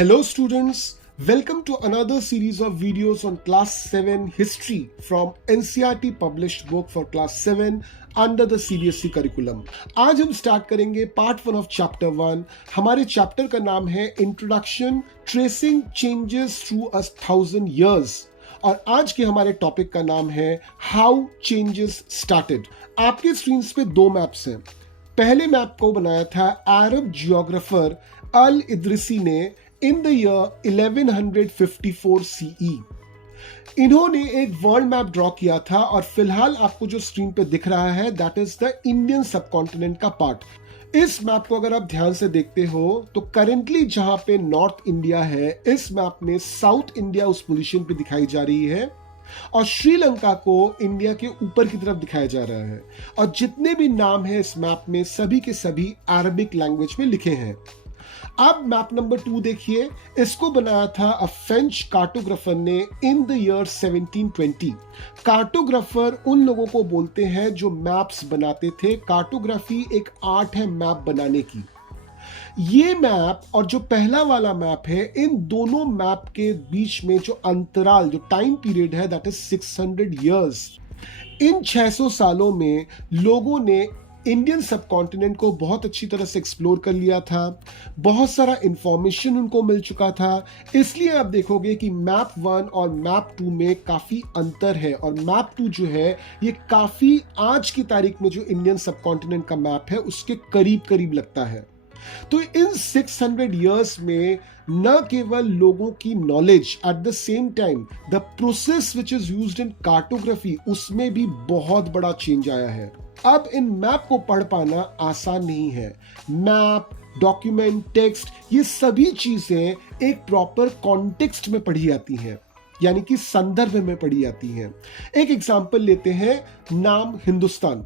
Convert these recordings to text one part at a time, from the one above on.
Hello students, welcome to another series of videos on class 7 history from NCERT published book for class 7 under the CBSE curriculum. आज हम start करेंगे part 1 of chapter 1. हमारे chapter का नाम है introduction tracing changes through a 1000 years और आज के हमारे टॉपिक का नाम है हाउ चेंजेस स्टार्टेड. आपके स्क्रीन पे दो मैप्स हैं. पहले मैप को बनाया था अरब जियोग्राफर अल इद्रिसी ने इन द ईयर 1154 CE. इन्होंने एक वर्ल्ड मैप ड्रॉ किया था और फिलहाल आपको जो स्क्रीन पे दिख रहा है that is the Indian subcontinent का पार्ट. इस मैप को अगर आप ध्यान से देखते हो तो करेंटली जहां पे नॉर्थ इंडिया है, इस मैप में साउथ इंडिया उस पोजीशन पे दिखाई जा रही है और श्रीलंका को इंडिया के ऊपर की तरफ दिखाया जा रहा है. और जितने भी नाम है इस मैप में सभी के सभी अरबिक लैंग्वेज में लिखे हैं. अब मैप नंबर 2 देखिए. इसको बनाया था अ फ्रेंच कार्टोग्राफर ने इन द ईयर 1720. कार्टोग्राफर उन लोगों को बोलते हैं जो मैप्स बनाते थे. कार्टोग्राफी एक आर्ट है मैप बनाने की. ये मैप और जो पहला वाला मैप है, इन दोनों मैप के बीच में जो अंतराल, जो टाइम पीरियड है दैट इज 600 years. इन 600 सालों में लोगों ने इंडियन सबकॉन्टिनेंट को बहुत अच्छी तरह से एक्सप्लोर कर लिया था. बहुत सारा इंफॉर्मेशन उनको मिल चुका था. इसलिए आप देखोगे कि मैप 1 और मैप 2 में काफी अंतर है और मैप 2 जो है ये काफी आज की तारीख में जो इंडियन सबकॉन्टिनेंट का मैप है उसके करीब करीब लगता है. तो इन 600 years में न केवल लोगों की knowledge, at the same time the process which is used in cartography, उसमें भी बहुत बड़ा चेंज आया है. अब इन मैप को पढ़ पाना आसान नहीं है. मैप, डॉक्यूमेंट, टेक्स्ट, ये सभी चीजें एक प्रॉपर कॉन्टेक्स्ट में पढ़ी जाती हैं, यानी कि संदर्भ में पढ़ी जाती हैं. एक एग्जांपल लेते हैं, नाम हिंदुस्तान.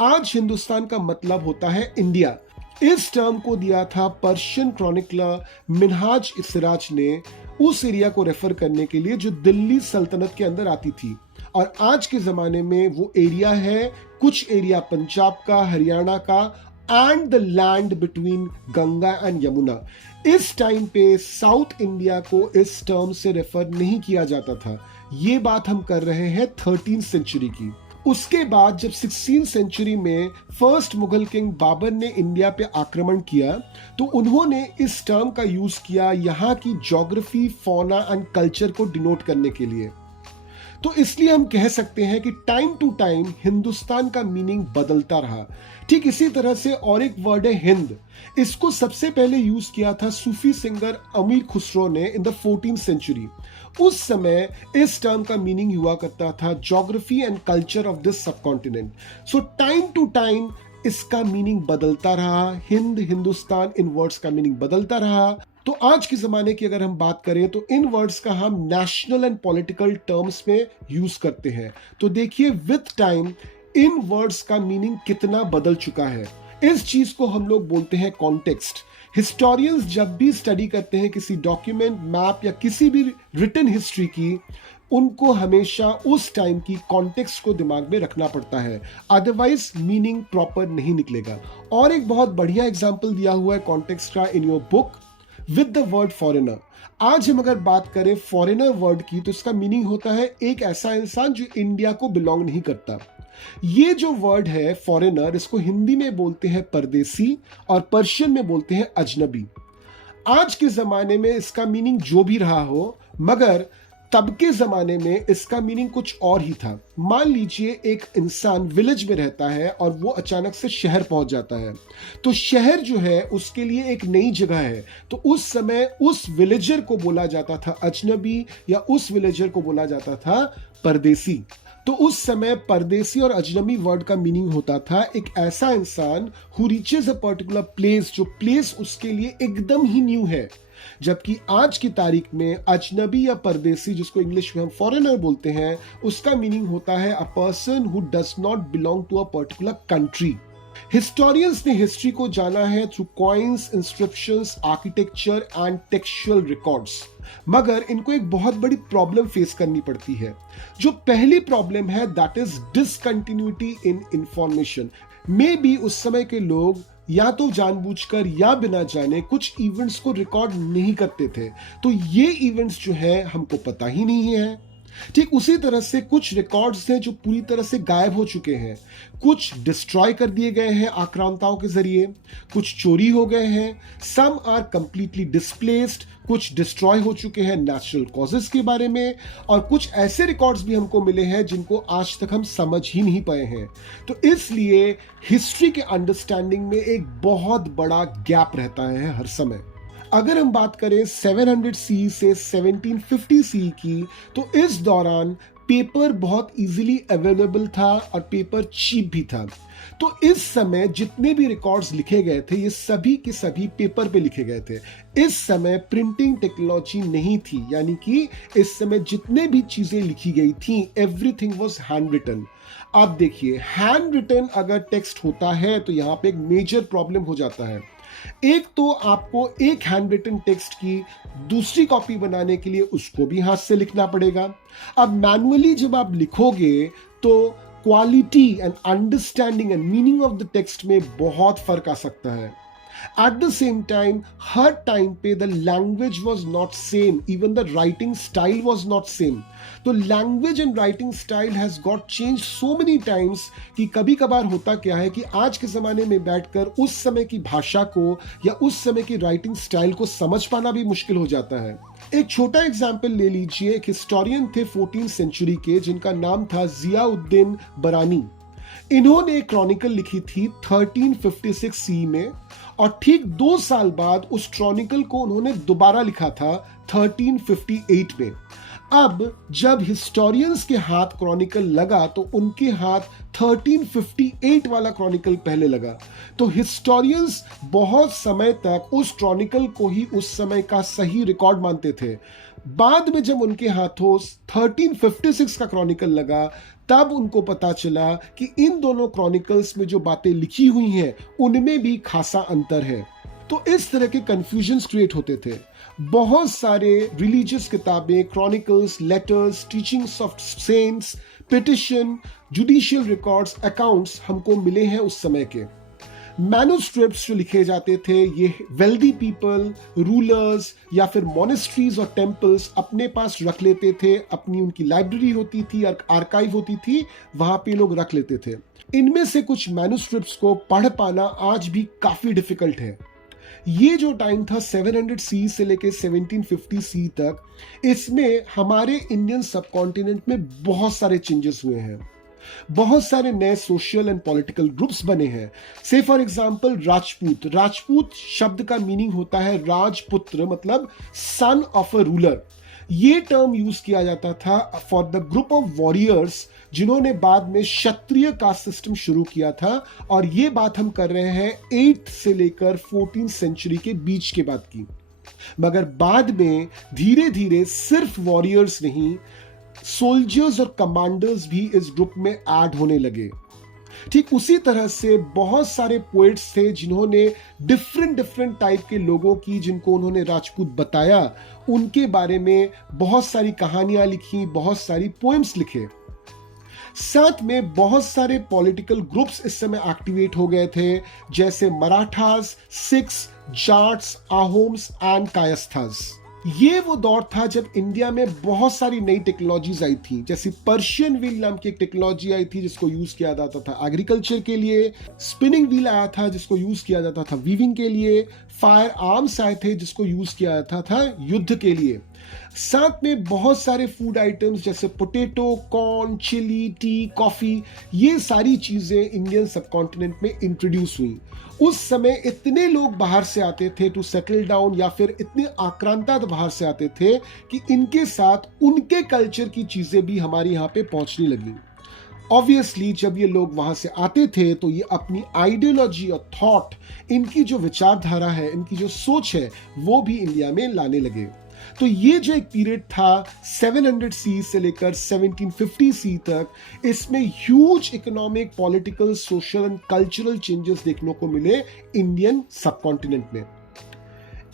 आज हिंदुस्तान का मतलब होता है इंडिया. इस टर्म को दिया था पर्शियन क्रॉनिकलर मिनहाज सिराज ने उस एरिया को रेफर करने के लिए जो दिल्ली सल्तनत के अंदर आती थी. और आज के जमाने में वो एरिया है, कुछ एरिया पंजाब का, हरियाणा का and the land between Ganga and Yamuna. इस टाइम पे साउथ इंडिया को इस टर्म से रेफर नहीं किया जाता था. ये बात हम कर रहे हैं 13th सेंचुरी की. उसके बाद जब 16th सेंचुरी में फर्स्ट मुगल किंग बाबर ने इंडिया पे आक्रमण किया तो उन्होंने इस टर्म का यूज किया यहाँ की ज्योग्राफी, फौना एंड कल्चर को डिनोट करने के लिए. तो इसलिए हम कह सकते हैं कि टाइम टू टाइम हिंदुस्तान का मीनिंग बदलता रहा. ठीक इसी तरह से और एक वर्ड है हिंद. इसको सबसे पहले यूज किया था सूफी सिंगर अमीर खुसरो ने इन द 14th सेंचुरी. उस समय इस टर्म का मीनिंग हुआ करता था geography and culture of this subcontinent. So time to time इसका मीनिंग बदलता रहा. हिंद, हिंदुस्तान, इन वर्ड्स का मीनिंग बदलता रहा. तो आज के जमाने की अगर हम बात करें तो इन वर्ड्स का हम नेशनल एंड पॉलिटिकल टर्म्स में यूज करते हैं. तो देखिए विद टाइम इन वर्ड्स का मीनिंग कितना बदल चुका है. इस चीज को हम लोग बोलते हैं कॉन्टेक्स्ट. हिस्टोरियंस जब भी स्टडी करते हैं किसी डॉक्यूमेंट, मैप या किसी भी रिटन हिस्ट्री की, उनको हमेशा उस टाइम की कॉन्टेक्स्ट को दिमाग में रखना पड़ता है, अदरवाइज मीनिंग प्रॉपर नहीं निकलेगा. और एक बहुत बढ़िया एग्जांपल दिया हुआ है कॉन्टेक्स्ट का in your book with the word foreigner. आज हम अगर बात करें फॉरेनर वर्ड की तो इसका मीनिंग होता है एक ऐसा इंसान जो इंडिया को बिलोंग नहीं करता. ये जो वर्ड है फॉरेनर, इसको हिंदी में बोलते हैं परदेसी और पर्शियन में बोलते हैं अजनबी. आज के जमाने में इसका मीनिंग जो भी रहा हो, मगर तब के जमाने में इसका मीनिंग कुछ और ही था. मान लीजिए एक इंसान विलेज में रहता है और वो अचानक से शहर पहुंच जाता है. तो शहर जो है उसके लिए एक नई जगह है. तो उस समय उस विलेजर को बोला जाता था अजनबी या उस विलेजर को बोला जाता था परदेसी. तो उस समय परदेसी और अजनबी वर्ड का मीनिंग होता था एक ऐसा इंसान who reaches a particular place, जो प्लेस उसके लिए एकदम ही न्यू है. जबकि आज की तारीख में अजनबी या परदेसी, जिसको इंग्लिश में हम फॉरेनर बोलते हैं, उसका मीनिंग होता है a person who does not belong to a particular country. Historians ने हिस्ट्री को जाना है through coins, inscriptions, architecture and textual records. मगर इनको एक बहुत बड़ी प्रॉब्लम फेस करनी पड़ती है. जो पहली प्रॉब्लम है that is discontinuity in information. May be उस समय के लोग या तो जानबूझकर या बिना जाने कुछ इवेंट्स को रिकॉर्ड नहीं करते थे, तो ये इवेंट्स जो है हमको पता ही नहीं है। ठीक उसी तरह से कुछ रिकॉर्ड्स हैं जो पूरी तरह से गायब हो चुके हैं, कुछ डिस्ट्रॉय कर दिए गए हैं आक्रांताओं के जरिए, कुछ चोरी हो गए हैं, सम आर कंप्लीटली डिस्प्लेस्ड, कुछ डिस्ट्रॉय हो चुके हैं नेचुरल कॉजेस के बारे में, और कुछ ऐसे रिकॉर्ड्स भी हमको मिले हैं जिनको आज तक हम समझ ही नहीं पाए हैं। तो इसलिए हिस्ट्री के अंडरस्टैंडिंग में एक बहुत बड़ा गैप रहता है हर समय। अगर हम बात करें 700 सी से 1750 सी की, तो इस दौरान पेपर बहुत इजीली अवेलेबल था और पेपर चीप भी था। तो इस समय जितने भी रिकॉर्ड्स लिखे गए थे ये सभी के सभी पेपर पे लिखे गए थे। इस समय प्रिंटिंग टेक्नोलॉजी नहीं थी, यानी कि इस समय जितने भी चीजें लिखी गई थी एवरीथिंग वाज हैंड रिटन। अब देखिए, हैंड रिटन अगर टेक्स्ट होता है तो यहाँ पे एक मेजर प्रॉब्लम हो जाता है। एक तो आपको एक हैंड रिटन टेक्स्ट की दूसरी कॉपी बनाने के लिए उसको भी हाथ से लिखना पड़ेगा। अब मैनुअली जब आप लिखोगे तो quality and understanding and meaning of the text में बहुत फर्क आ सकता है। At the same time, her time पे the language was not same, even the writing style was not same. तो language and writing style has got changed so many times कि कभी कभार होता क्या है कि आज के ज़माने में बैठकर उस समय की भाषा को या उस समय की राइटिंग स्टाइल को समझ पाना भी मुश्किल हो जाता है। एक छोटा एग्जाम्पल ले लीजिए। एक हिस्टोरियन थे 14th सेंचुरी के जिनका नाम था जियाउद्दीन बरानी। इन्होंने एक क्रॉनिकल लिखी थी 1356 सी में, और ठीक 2 साल बाद उस क्रॉनिकल को उन्होंने दोबारा लिखा था 1358 में। अब जब हिस्टोरियंस के हाथ क्रॉनिकल लगा तो उनके हाथ 1358 वाला क्रॉनिकल पहले लगा। तो हिस्टोरियंस बहुत समय तक उस क्रॉनिकल को ही उस समय का सही रिकॉर्ड मानते थे। बाद में जब उनके हाथों 1356 का क्रॉनिकल लगा तब उनको पता चला कि इन दोनों क्रॉनिकल्स में जो बातें लिखी हुई हैं उनमें भी खासा अंतर है। तो इस तरह के कंफ्यूजन्स क्रिएट होते थे। बहुत सारे रिलीजियस किताबें, chronicles, letters, teachings of cents, petition, judicial records, accounts हमको मिले हैं उस समय के। मैन्युस्क्रिप्ट्स जो लिखे जाते थे ये वेल्दी पीपल, रूलर्स या फिर मॉनेस्ट्रीज और टेम्पल्स अपने पास रख लेते थे। अपनी उनकी लाइब्रेरी होती थी और आर्काइव होती थी, वहां पे लोग रख लेते थे। इनमें से कुछ मैन्युस्क्रिप्ट्स को पढ़ पाना आज भी काफी डिफिकल्ट है। ये जो टाइम था 700 सी से लेके 1750 सी तक, इसमें हमारे इंडियन सबकॉन्टिनेंट में बहुत सारे चेंजेस हुए हैं। बहुत सारे नए सोशल एंड पॉलिटिकल ग्रुप्स बने हैं। से फॉर एग्जांपल राजपूत। राजपूत शब्द का मीनिंग होता है राजपुत्र, मतलब सन ऑफ अ रूलर। ये टर्म यूज किया जाता था for the group of warriors जिन्होंने बाद में क्षत्रिय कास्ट सिस्टम शुरू किया था। और ये बात हम कर रहे हैं 8th से लेकर 14th सेंचुरी के बीच के बाद की। मगर बाद में धीरे धीरे सिर्फ वॉरियर्स नहीं, सोल्जर्स और कमांडर्स भी इस ग्रुप में ऐड होने लगे। ठीक उसी तरह से बहुत सारे पोएट्स थे जिन्होंने डिफरेंट टाइप के लोगों की, जिनको उन्होंने राजपूत बताया, उनके बारे में बहुत सारी कहानियां लिखी, बहुत सारी पोएम्स लिखे। साथ में बहुत सारे पॉलिटिकल ग्रुप्स इस समय एक्टिवेट हो गए थे, जैसे मराठास, सिख्स, जाट्स, आहोम्स एंड कायस्थास। ये वो दौर था जब इंडिया में बहुत सारी नई टेक्नोलॉजीज आई थी, जैसे पर्शियन व्हील नाम की एक टेक्नोलॉजी आई थी जिसको यूज किया जाता था एग्रीकल्चर के लिए, स्पिनिंग व्हील आया था जिसको यूज किया जाता था वीविंग के लिए, फायर आर्म्स आए थे जिसको यूज किया जाता था युद्ध के लिए। साथ में बहुत सारे फूड आइटम्स जैसे potato, corn, chilli, tea, coffee, ये सारी चीजें इंडियन सबकॉन्टिनेंट में इंट्रोड्यूस हुई। उस समय इतने लोग बाहर से आते थे टू सेटल डाउन, या फिर इतने आक्रांता बाहर से आते थे कि इनके साथ उनके कल्चर की चीजें भी हमारे यहाँ पे पहुंचने लगी। ऑब्वियसली जब ये लोग वहां से आते थे तो ये अपनी आइडियोलॉजी और थॉट, इनकी जो विचारधारा है, इनकी जो सोच है, वो भी इंडिया में लाने लगे। तो ये जो एक पीरियड था 700 सी से लेकर 1750 सी तक, इसमें huge economic, political, social and cultural changes देखने को मिले इंडियन सबकॉन्टिनेंट में।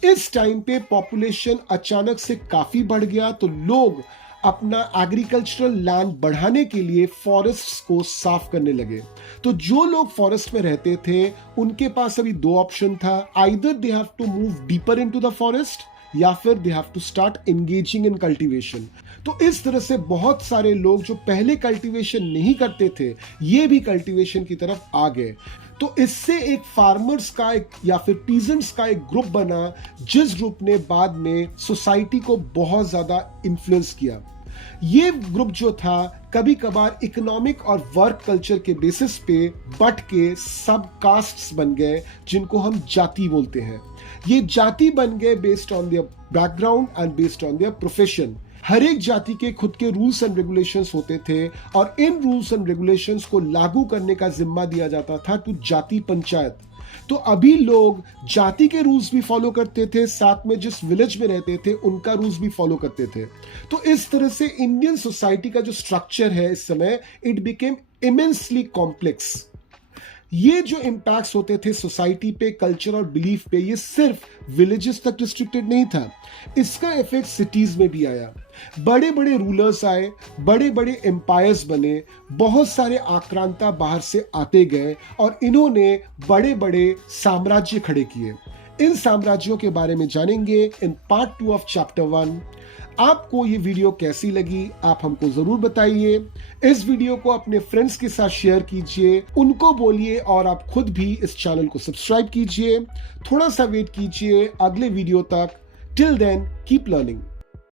इस टाइम पे पॉपुलेशन अचानक से काफी बढ़ गया, तो लोग अपना एग्रीकल्चरल लैंड बढ़ाने के लिए फॉरेस्ट्स को साफ करने लगे। तो जो लोग फॉरेस्ट में रहते थे उनके पास अभी दो ऑप्शन था, either they have to move deeper into the forest या फिर they have to start engaging in cultivation. तो इस तरह से बहुत सारे लोग जो पहले कल्टीवेशन नहीं करते थे ये भी कल्टीवेशन की तरफ आ गए। तो इससे एक फार्मर्स का एक या फिर पीजेंट्स का एक ग्रुप बना जिस ग्रुप ने बाद में सोसाइटी को बहुत ज्यादा इन्फ्लुएंस किया। ये ग्रुप जो था कभी कभार इकोनॉमिक और वर्क कल्चर के बेसिस पे बट के सब कास्ट्स बन गए जिनको हम जाति बोलते हैं। ये जाति बन गए based on their background and based on their profession. हर एक जाति के खुद के रूल्स एंड रेगुलेशंस होते थे और इन रूल्स एंड रेगुलेशंस को लागू करने का जिम्मा दिया जाता था टू जाति पंचायत। तो अभी लोग जाति के रूल्स भी फॉलो करते थे, साथ में जिस विलेज में रहते थे उनका रूल्स भी फॉलो करते थे। तो इस तरह से इंडियन सोसाइटी का जो स्ट्रक्चर है इस समय इट बिकेम इमेंसली कॉम्प्लेक्स। ये जो इम्पैक्ट्स होते थे सोसाइटी पे, कल्चर और बिलीफ पे, ये सिर्फ विलेजेस तक रिस्ट्रिक्टेड नहीं था, इसका इफेक्ट सिटीज में भी आया। बड़े बड़े रूलर्स आए, बड़े बड़े एम्पायर्स बने, बहुत सारे आक्रांता बाहर से आते गए और इन्होंने बड़े बड़े साम्राज्य खड़े किए। इन साम्राज्यों के बारे में जानेंगे इन पार्ट 2 ऑफ चैप्टर 1। आपको ये वीडियो कैसी लगी आप हमको जरूर बताइए। इस वीडियो को अपने फ्रेंड्स के साथ शेयर कीजिए, उनको बोलिए और आप खुद भी इस चैनल को सब्सक्राइब कीजिए। थोड़ा सा वेट कीजिए अगले वीडियो तक। Till then keep learning.